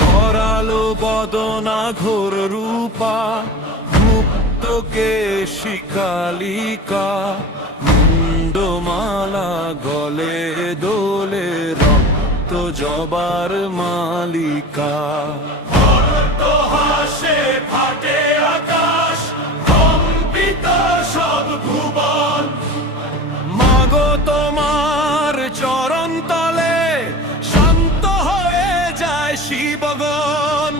করালো বদনা ঘোর রূপা গুপ্তকে শিকালিকা মুন্ডমালা গলে দোলে রক্ত জবার মালিকা। হাসে ফাটে الوطن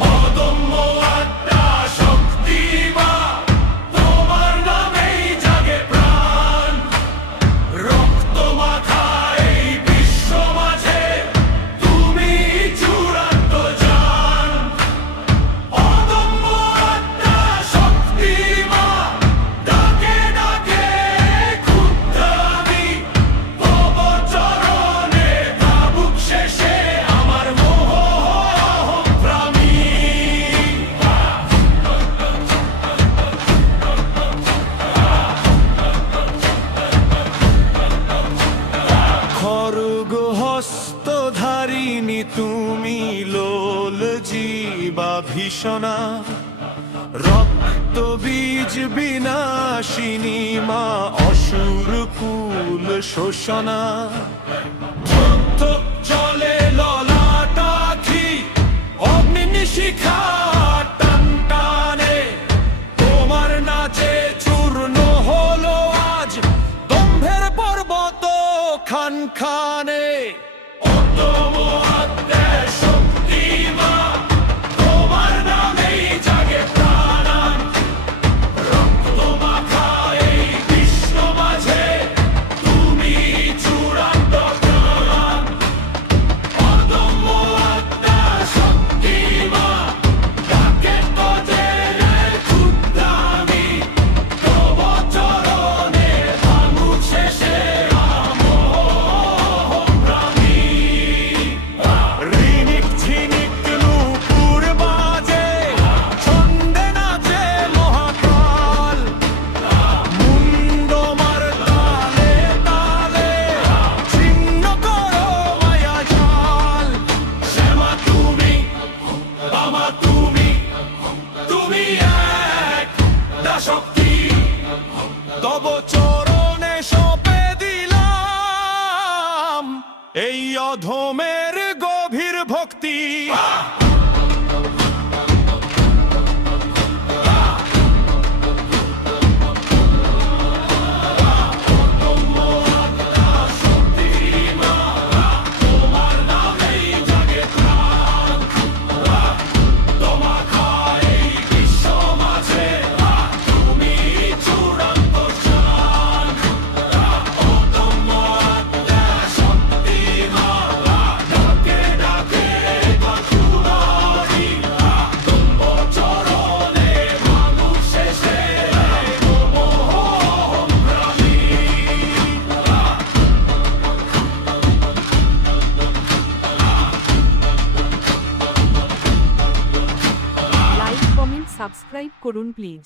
هضم وعد খরগ হস্তধারিণী তুমি লোল জীবা ভীষণা। রক্ত বীজ বিনাশিনী মা অসুর কুল শোষণা। খান খানে অন্তম প্রজ্ঞা শক্তি। তব চরণে সপে দিলাম এই অধমের গভীর ভক্তি। সাবস্ক্রাইব করুন প্লিজ।